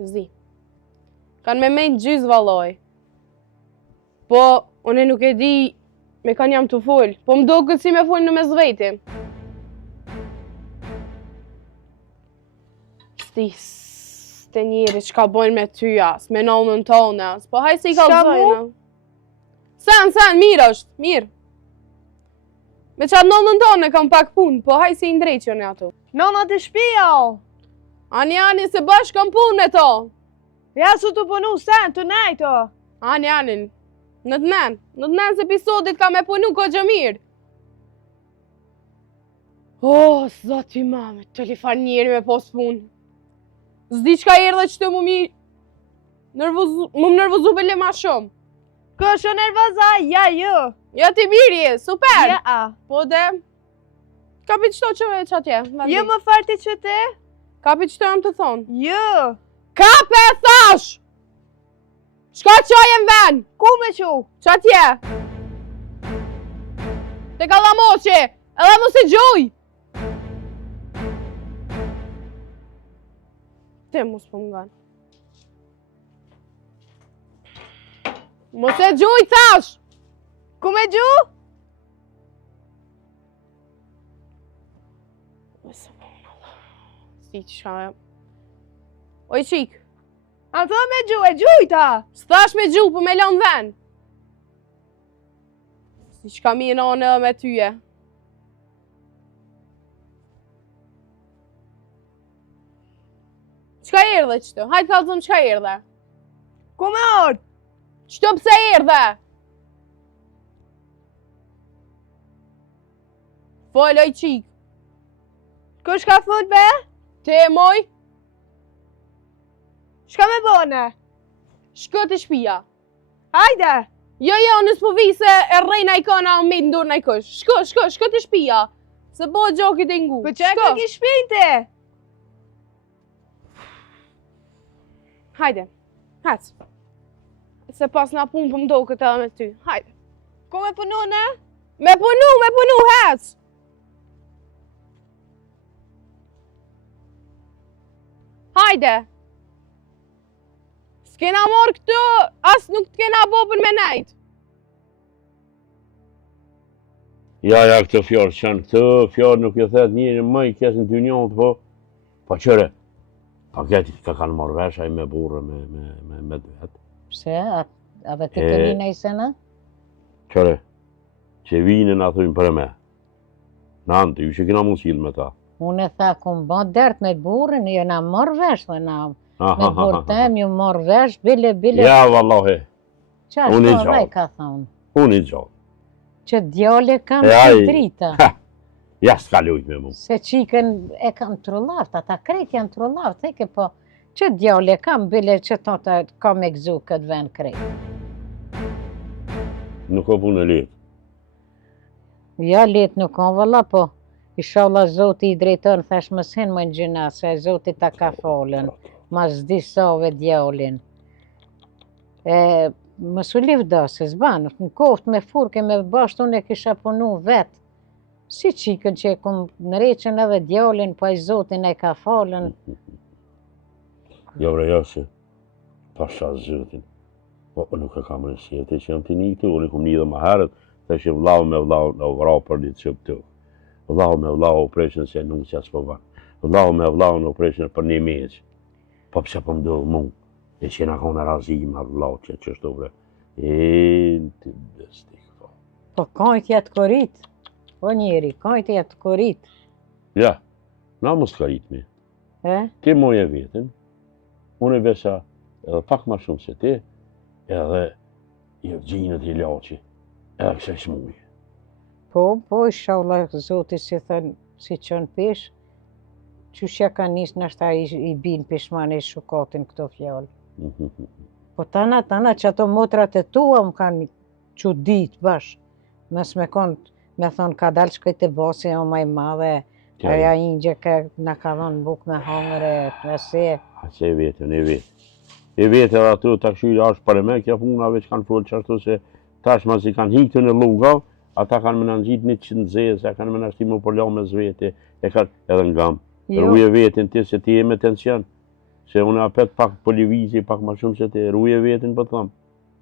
Zdi. Kanë me metë gjysë valoj. Po, une nuk e di me kanë jam të folë. Po më do këtë si me folë në mes veti. Zdi. Të njeri që ka bojnë me ty as, me nënën tonë as, po hajë se i kalzojnë. Sen, mirë është, mirë. Me qatë nënën tonë kam pak punë, po hajë se i ndrejqën e ato. Nona të shpia o! Ani, se bashkë kam punë me to. Ja su të punu sen, të nejto! Ani, në të nenë se episodit ka me punu ko gjë mirë. Zoti mame, të li farë njeri me pos punë. Zdi qka erdhe që të mu më nervozu bele ma shumë. Kështë nervoza, ja ju! Ja ti mirë, super! Ja. Po dhe, kapi qëto që me qatje? Ju më farti që te? Kapi qëto jam të thonë? Ju! Kape thash! Shka qaj e m'ven! Ku me qu? Qatje? Te ka la moqe, edhe mu se gjuj! Te mu s'po m'gan. Mu se gjuj thash! Ku me gju? Si që oj qik, A thë me gju, e gjujta! s'thash me gju, po me lanë ven. Si që ka mi në anë me tyje. Qka erdhe qëto? Hajtë kalëzëm qka erdhe? Ku me orë? Qëto pse erdhe? Folë oj qik. Kush ka fut be? Te moj, Shka me bone? shkët e shpia. Hajde! Jo, nësë po vi se e rejna i ka na me të ndurë na i kush. Shko të shpia. Se bo gjokit e ngu. Po që ka ki shpinte? Hajde, hec. Se pas na punë për mdo këtë edhe me ty. Hajde. Ko me punu, ne? Me punu, hec! Hajde! S'kena morë këtu, as nuk t'kena bopën me nejt. Ja, këtë fjallë qënë, këtë fjallë nuk i thet njëri më i kesë në dy njënë, po qëre, paketit ka kanë marrë vesh, a i me burë, me dvetë. Pse, a dhe të kënina i sena? Qëre, që vinën a thujnë për me. Në antë, ju që kina mundësil me ta. Unë e tha, ku më bën dert me burën, jo na morë vesh, dhe na me burë tem, ju morë vesh, bile. Ja, vallahi, Qa unë i shto vaj gjallë. ka thonë? Unë i gjallë. Që djale kam E, të ai. drita. Ja, s'ka lujt me mu. Se qikën e kam trullavt, ata krejt janë trullavt, theke po, që djale kam, bile që ta ka me gzu këtë ven krejt. Nuk o punë e letë. Ja, let nuk ka valla, po, inshallah Zoti i drejton, thash mos hen më në gjina, se Zoti ta ka falën, mas disave djalin. Mos u livda, se zban, në koftë me furke me bashkë, unë e kisha punu vetë. Si qikën që e kum në reqen edhe djalin, po ai Zotin e ka falën. Jo, bre, jo, se pasha Zotin. Po, nuk e kam rësjetë që jam të një këtu, unë i kum një dhe më herët, dhe që vlau me vlau në vra për një qëpë të. Vlau me vlau u preshën se nuk që asë po vanë. Vlau me vlau në u preshën për një meqë. Po pëse po mdohë mund, e që nga kone razim atë vlau që qështu bre. Në të bestik, po. Po kajt jatë korit, o njeri, kajt jatë korit. Ja, na mos ka ritmi. Ti moje vetën, unë e besa edhe pak ma shumë se ti, edhe i gjinët i laqi, edhe kësaj smuje. Po, inshallah, Zoti si thënë, si qënë pesh, që shja ka njësë nështë i binë pishmane i shukatin këto fjallë. Po tana që ato motrat e tua më kanë që ditë bashkë. Mes me konë, me thonë, ka dalë shkajt e basi o maj madhe, aja ingje në ka dhonë buk me hangëre, nëse. A që e vetën, e vetë. E vetë edhe ato të këshyri ashtë për e me, kja punave që kanë folë që ashtu se tash ma si kanë hikë në lugav, ata kanë më në nëzit një qënë zezë, kanë më në shtimu për lau me zvete, e kanë edhe në gamë. Ruje vetën ti se ti e me tension, se unë apet pak për livizi, pak ma shumë se ti, ruje vetën për thamë.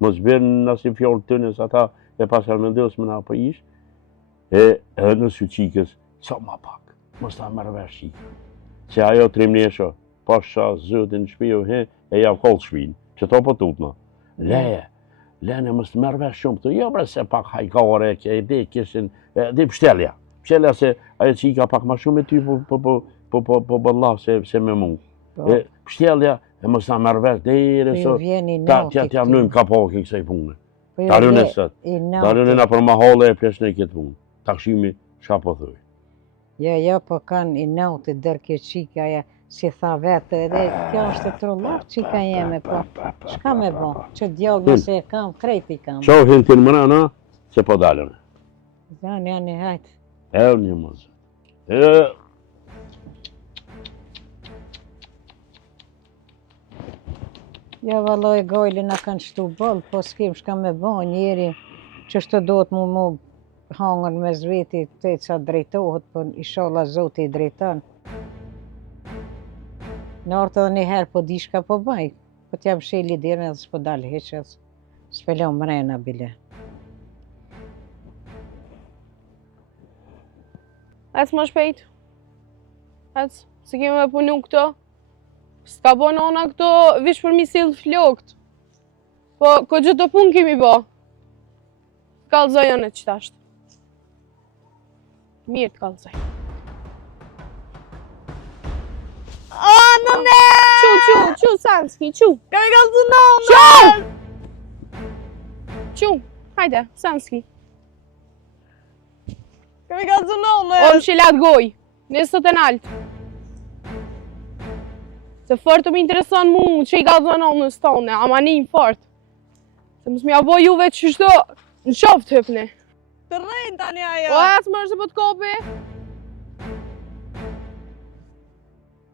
Mos bërë nësi fjallë të nësë ata e pasar me ndës më nga për ishë, edhe në suqikës, sa ma pak, mos ta mërë vesh qikë. Se ajo trimnesho, pasha zëtin në shpiju, e javë kollë shpinë, që to për tutma. Lene mos të mërë vesh shumë të, jo bre se pak hajkare, kje e di kishin, di pështelja. Pështelja se ajo qika pak ma shumë e ty po bëllah se me mund. Pështelja e mos ta mërë vesh, dhe so, t'ja vnujmë kapokin kësaj punë. Darune sët, darune na për mahole e pleshne këtë punë. Takshimi shka po thuj. Ja, po kanë i nautë dërë kjo qika, si tha vetë, edhe kjo është të trullaf qika jeme, po shka me bo, që djallë nëse e kam, krejt i kam. Qohin të në mëna, na, se po dalën. Janë, hajtë. Elë një mëzë. Ja, valloj, gojli na kanë shtu bëllë, po s'kim shka me bo, njeri që shtë do të mu hangën me zveti të ca drejtohet, po inshallah Zoti i drejton. Në ortë edhe njëherë po di shka po baj, po t'jam sheli dirën edhe s'po dalë heqës, s'pelon mrena bile. Ecë më shpejt. Ecë, se kemi me punu këto. S'ka bo nona këto vish për mi silë flokt. Po, ko gjithë të pun kemi bo. Kallëzoj janë e qëta ashtë. Mirë të kallëzoj. O, nëne! Qu, Sanski, qu. Kami kallëzu nëne! Qu, hajde, Sanski. Kami kallëzu nëne! O më shilat goj, nesët e naltë. Se fort të më intereson mu që i kallëzoj nënës tone, ama një fort. Se mos m'ja bo juve që shto në qoftë hypni. Të rrejnë tani O, ajo. ecë mërë se po të kopi.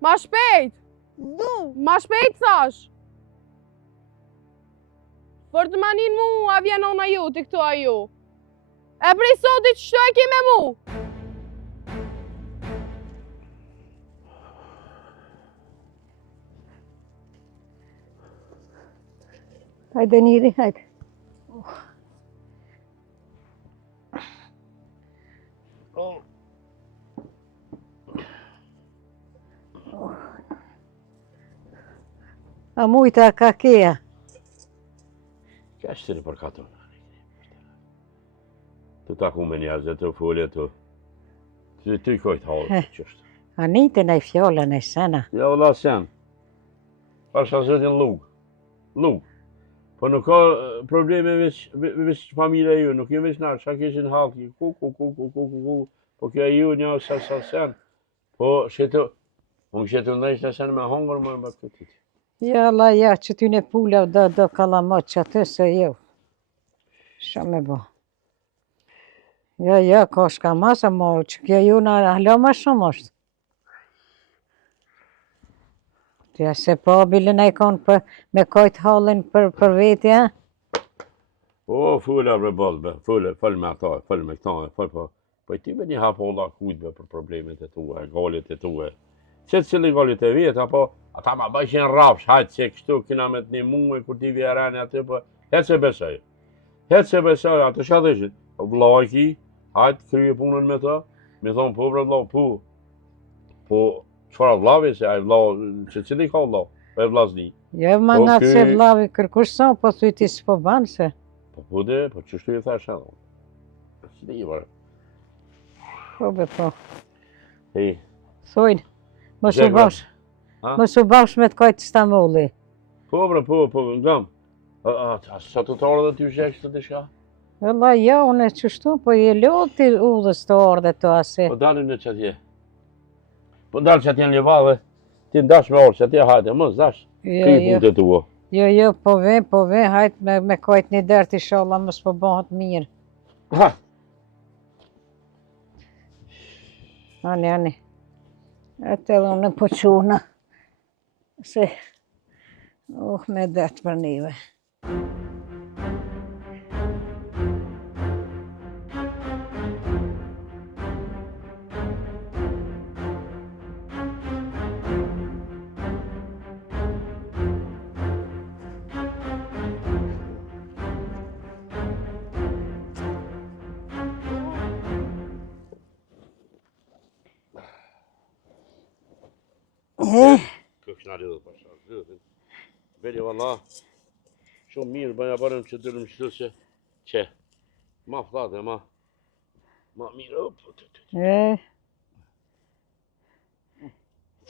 Ma shpejt. Du. Ma shpejt thash. Për të manin mu, a vjen ona ju, të këto a ju. E prej sotit që shto e ki me mu. Hajde njëri, hajde. A mujta ka keja. Që është të në përkaton? Të taku me njerëzë, të folje, të i kojtë halë që është. A nite në i fjolla në i sena. Ja, vëlla sen. Pasha zëtin lugë. Po nuk ka probleme veç familja ju, nuk jem veç nërë, qa kishin halki, ku, po kjo e ju një sa sen. Po shetë, unë shetë në ishte sen me hongër më më këtë. Ja, la, ja, që ty në pula do kalamot që atë se jo. Shë me bo. Ja, ka shka masa, mo, që kjo ju në ahlo ma shumë është. Ja, se po, bilën e konë me kojtë halën për veti, ja? O, fulla bre balbe, full me ata, full me këta, po. Po ti me një hapolla kujtëve për problemet e tue, galit e tue. Qëtë cili galit e vjetë, apo ata ma bëjshin rafsh, hajtë që kështu, kina me të një muë, kur ti vjerani aty, po, hetë se besoj. Atë që adhëshit, vlau ki, hajtë kryje punën me ta, me thonë, po bre vlau, po, qëfar vlavi, se aj vlau, që cili ka vlau, po e vlazni. Jo, ma nga se vlavi kërkush sa, po thuj ti s'po banë se. Po dhe, po qështu i thash edhe. Si dhe i vërë. Po be po. Hej. Thujnë, mos u bashkë me të kajtë Stamulli. Po bre, po, ngam. A sa të orë dhe ty shekës të dishka? Vëlla, ja, unë e qështu, po je lodhë ti udhës të orë dhe të ase. Po dalim në qëtje. Po dalë që atje në Livadhe, ti ndash me orë, që atje hajte, mos dash. Këj punë të tua. Jo, po ve, hajtë me kajtë një dërë të sholla, mos po bëhat mirë. Ha! Ani. E të edhe unë po quna. Se, me detë për njëve. Kështë në rrëdhë pasha, Veli valla, shumë mirë, bëja barëm që dërëm qëtë që, ma flatë e ma mirë,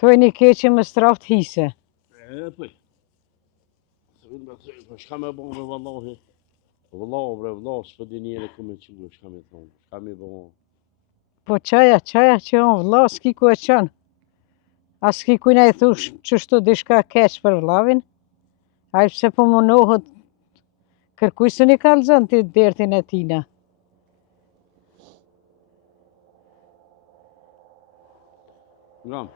Thuj një keqë më straftë hise. Pëj, shka me bo me vallahi, vallah, s'pë di njëre ku me qëmë, shka me thonë, shka me bo. Po qaja që on vlla, s'ki ku e qanë. A s'ki ku ne i thush qështu dishka keq për vllavin? A i pse po munohet kërkuj së një kalzën të dertin e tina. Ngam,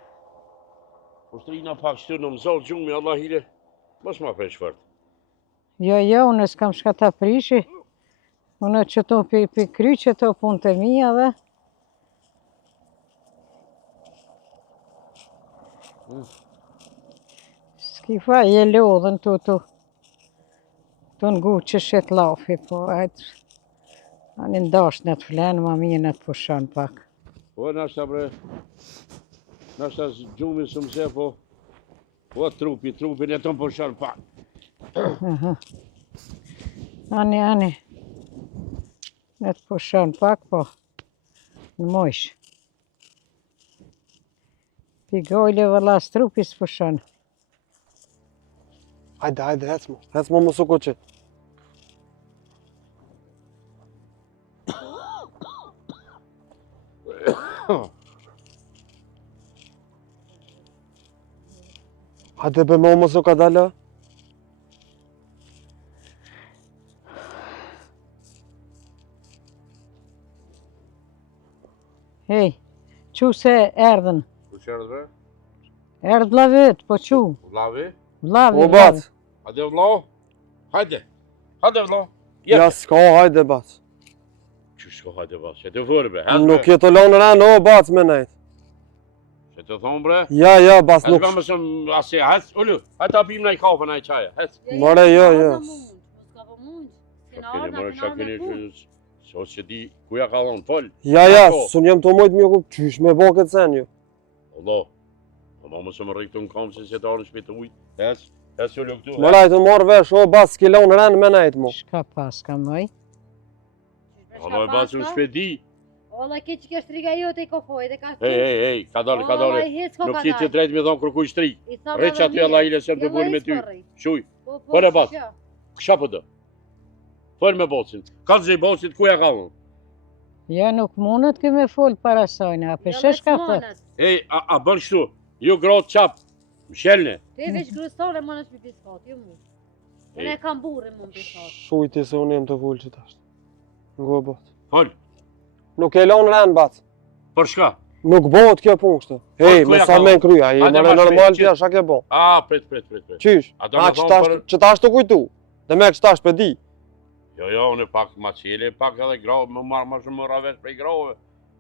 po shtrina pak shtu në mëzallë gjumi, Allah hile, mos ma për shfart. Jo, unë s'kam shka ta prishi. Unë që to për kry që to punë të mija dhe. S'ki fa, je lodhën të ngu që shetë lafi, po ajtë. Ani ndash në të flenë, ma mirë në të pushan pak. Po, nashta bre, nashta gjumi së mëse, po trupin e të më pushan pak. Ani. Në të pushan pak, po. Në mojsh. Pigojle vëlla strupi së pushan. Hajde, hecmo më suko që. Hajde be më suka dalë. Hej, qu se erdhen. Ku që erdhe? Erdh vllavet, po qu. Vlavi? Vllavi, O bac, Hajde vlo? Hajde. Hajde vlo. ja s'ka, hajde bac. Që shko hajde vlo? Që të vërë bre? Nuk je të lonë rënë, o bac me nejt. Që të thonë bre? Ja, bac, Hajde nuk... ka mësëm asje, hajde, ullu. Hajde ta pim në i kafe në i qaja, hajde. More, jo. Shakini që... Sos që di, kuja ka dhonë, fol. Ja, sun jem të mojtë mjë ku qysh me bo këtë sen ju. Allah. Ma mësë më rikëtu në kamë se të arë në shpitë ujë. Hes ullu këtu. Më lajtë marrë vesh, o bac, s'ki lonë rënë me nejt mu. Shka pas ka mëj? Allah e basë në shpitë di. Ola ke që ke shtriga jote i kofoj dhe ka Hej, ka dale. Nuk ki që drejt me dhonë kërkuj shtrik. Rëq aty Allah i lesem të bulli me ty. Shuj, për e basë. Kësha për dë. Fol me bocin. Ka të zëj bocit, kuja ka dhonë? Ja, nuk mundet ke me fol para sajnë, a përshesh ka thët? Ej, a bën kështu, ju gratë qapë, mshelne. Te veç grësore më nësh për piskat, ju mu. Unë e kam burë më piskat. Shujti se unë jem të vullë që tashtë. Ngo bot. Fol, Nuk e lonë rënë, bac. për shka? Nuk bot kjo punë kështu. Hej, me sa men kryja, i Hajde, më ma normal shpejt, tja shak e bo. Prit. Qysh? A do me thonë për... Që tash të kujtu. Dhe me që tash për di. Jo, unë pak ma qele, pak edhe grave, më marrë ma shumë mëra vesh prej grave.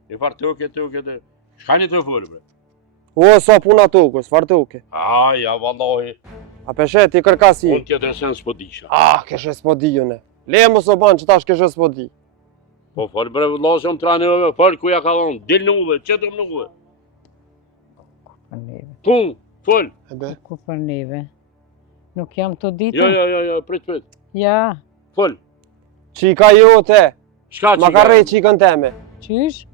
I farë tuke. Shka një të fërë, bre? O, sa puna tukës, farë tuke. Ja, vallahi. A peshet, i kërkasi. Unë tjetër sen s'po disha. Keshe s'po di june. Le mos o banë që tash keshe s'po di. Po fol, bre, lasë jam traneve, fol, kuja ka dhonë, dil në uve, qëtëm në uve. Për neve. Pun, fol. Ku për neve? Nuk jam të ditën? Jo, prit. Ja, Fol. Qika jote, Shka që ma ka rej qikën teme. qysh?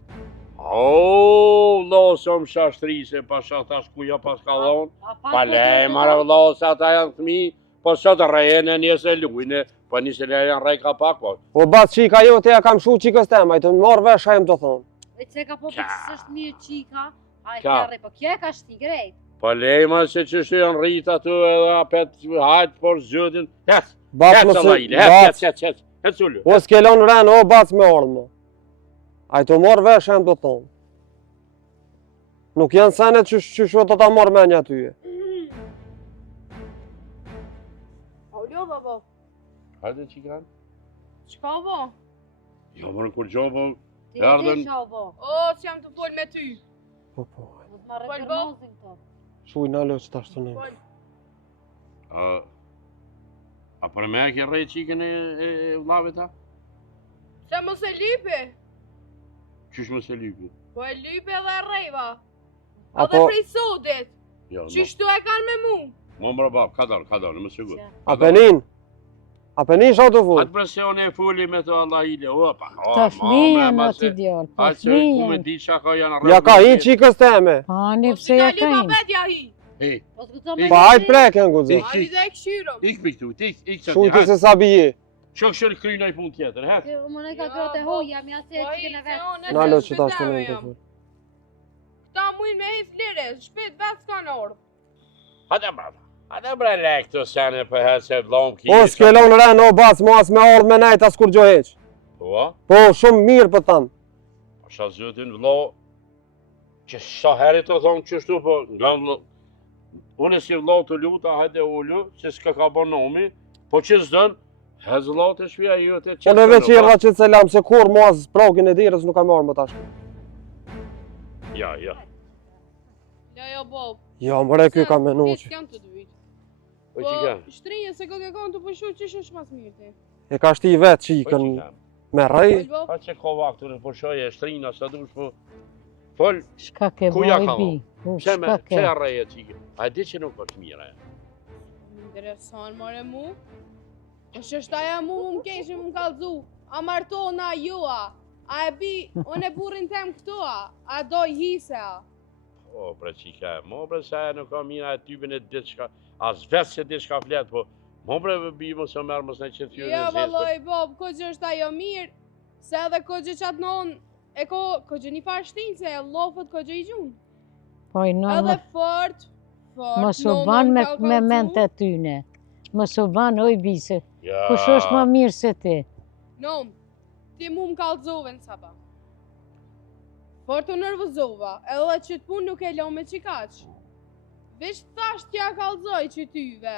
Lasëm shashtri se pasha tash kuja pas ka dhonë. Pa lej, marë lasë, ata janë të mi, po sot rejene njëse lujne, po njëse lejene rej ka pak, po. O bac qika jote ja kam shu qikës teme, i të marrë vesh a jem të thonë. E që ka po për që është mirë qika, a e Ka. kërre, po kjo e ka shti grejt. Po lej, ma se që shtu janë rritë aty edhe apet hajtë por zëtin. Hes, Bac mos hes ullu. O s'ke lonë rënë, o bac me ardhë mo. A i të marrë vesh a jem të thonë. Nuk janë senet që shua të ta marrë menja tyje. Oljo, babo. Hajde që kanë? Qka bo? Jo, mërë kur gjo, po, Ti e erdhen. di shau bo. O, që jam të fol me ty. Po, Mos marrë Fol, kërmozin to. shuj në alo që tash të nejtë. Fol. A për me e ke rej qikën e vlave ta? Se mos e lype. Qysh më se lypi? Po e lype dhe rejva. Apo- Edhe prej sodit. Jo, Qyshtu e kanë me mu. më mërë bab, ka dalë, më sigur. Apenin shau të vullë. Atë presion e fuli me të Allah ile, opa. Ta flinja në të djallë, po Aqë ku me flinja. di qa ka janë Ja ka hi qikës teme. Pani pse ja ka Lipa im. vetja hi. Hej, Po s'guxon Ik. me Pa hajt preken gudzë. Ik. Ani dhe e këshyrom. ik për këtu, ik që Shujti se sa bije. Shok shërë kryna i pun tjetër, he? Më në ka grote hoja, mi asë e Po qikën e i, vetë. se Në alo unë që tash të shpitave nejtë të jam. vullë. Këta mujnë me his lire, shpit vetë s'ka në orë. Hajde bre lek të sene për herë se vlom ki. O s'ke lonë rënë, o bac, mo as me ardhë me nejtë as kur gjo heq. Po, Po, shumë mirë për tanë. pasha zëtin vlo, që sa herit të thonë qështu, po, nga vlo, unë si vlo të luta, hajde ullu, që s'ka ka bo nomi, po që s'dën, hez vlo të shpia jote, Po në veç i rra që të selam, se kur mo as prokin e dirës nuk ka marrë më tash. Ja. Ja, jo, Bob. Ja, mëre kjo ka menu që. S'kam të dyjt. Po që ka? Shtrinje se këtë kanë të pëshu që është mas mirë ti. E ka shti vetë Po që qikën ka? me rej. Bob, Pa që kova këtu në përshoje, shtrina, sa dush, po, fol, Shka ke Ku ja boj ka bi? pse Shka pse ke? arreje qike? A di që nuk është mire? më intereson more mu. Po shështaja mu më keshë më kalzu. A martona jua. A e bi, unë e burin tem këtua. A doj hisea. O, bre qika, mo bre se e nuk ka mira e typin e ditë shka, as vetë se ditë shka fletë, po, mo bre bi mos e merë mos në qëtë fjurë Ja, në zesë. valloj, Bob, ko gjë është ajo mirë. Se edhe ko gjë qatë non, e ko gjë një farë shtinë, se lofët ko gjë i gjunë. Po i Edhe në fort, mos u ban me mente tyne. Mos u ban oj bise. Ja, Kush është më mirë se ti? Non, ti mu më kalzove në saba. Fort u nervozova, edhe që të punë nuk e lo me qikaq. Vesh thash t'ja kallzoj që tyve.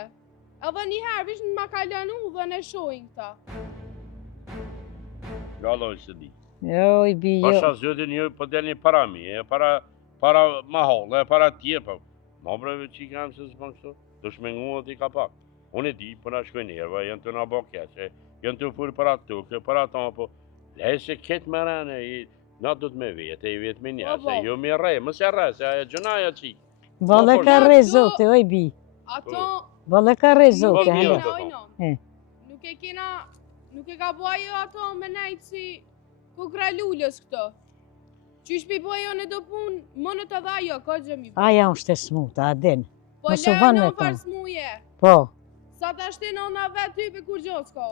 Edhe njëherë vish në ma kalanu dhe në shojnë këta. Galloj se di. Oj, bi, jo. Pasha zëtin një për del një para mi, para maholle, para tjepa. Ma breve që i kam se s'pan kështu, do shmenguat i ka pak. Unë e di, për na shkoj njerëva, janë të na bo keqe, janë të furë para tukë, para ta, po lej se ketë më rane, na do të me vete, i vetë me njerë, se jo me rej, mëse rej, se aje gjënaja qik. Vale ka re zote, oj, bi. Ato Vale ka re nuk zote, e jo, halo. to. kena, nuk e ka bo ajo ato me nejtë si kukra lullës këto. Qysh pi bo ajo në do punë, më në të dha jo, ka gjëmi bo. Aja unë shte smuta, adin. Po mos u le van në me ta. farë smuje, Po, sa ta shtinë ona vetë ty për kur gjotë s'ka.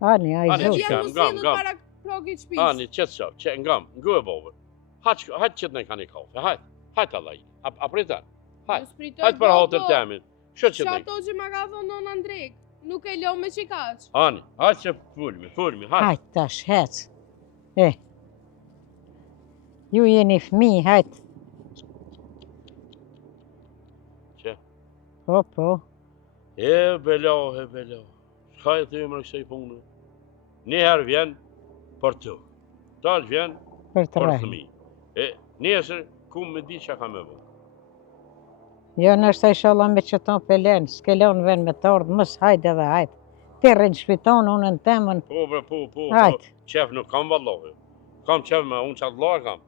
ani, aj Ani, Dhe zote. vjen qikam, mu ngam, silët ngam. para progit shpis. Ani, qëtë shaf, që ngam, ngu e bove. Hajtë qëtë në ka një kafe, hajtë Allah i, apritan, hajtë për hotër temin, shë Që qëtë në. ato që ma ka thonë nona Ndrek, nuk e lo me qikaq. Ani, hajtë që fulmi, hajtë. Hajt tash, hec. Ju jeni fmi, hajt. Që? Po. E belo. Shka e të më kësaj punë? Njëherë vjen për të. Tash vjen Për të për rejnë. thëmi. E nesër ku me di që ka me bo. Jo, nështë e shala me që ton pelen, s'kelon ven me të ardhë, mës hajt edhe hajt. Ti rrinë shpiton, unë në temën, Po. hajt. Qef nuk kam vallohi. Kam qef me, unë qatë larë kam.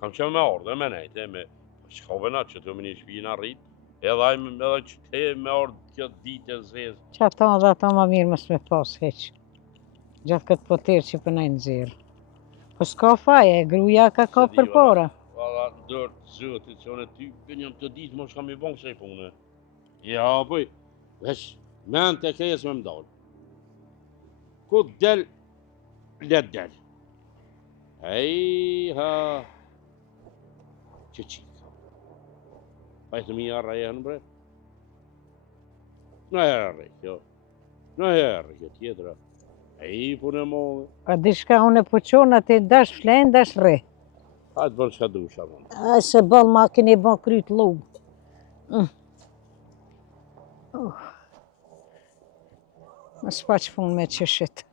Kam qef me ardhe, me nejte, me shkove na që të më një shpina rrit. Edhe që te me ardhë kjo ditë e zezë. Që ato dhe ato ma mirë mës me pas heq. Gjatë këtë potirë që pënaj në zirë. Po s'ka faje, gruja ka për para. Valla, dërë të zëtit, që unë e ty, për njëm të ditë, mos kam i bon kësaj punë. Ja, poj, veç, men të kejës me mdallë. Ku del, let del. Ha, që qika. Pajtë mi arra e në bre. Në herë, kjo. Në herë, kjo tjetëra. Punë e modhe. A di shka unë e puqonë ati dash flenë, dash re. Hajtë bërë që dusha, mënë. A se balë ma keni bon kryt lugë. Më s'pa që punë me qëshit.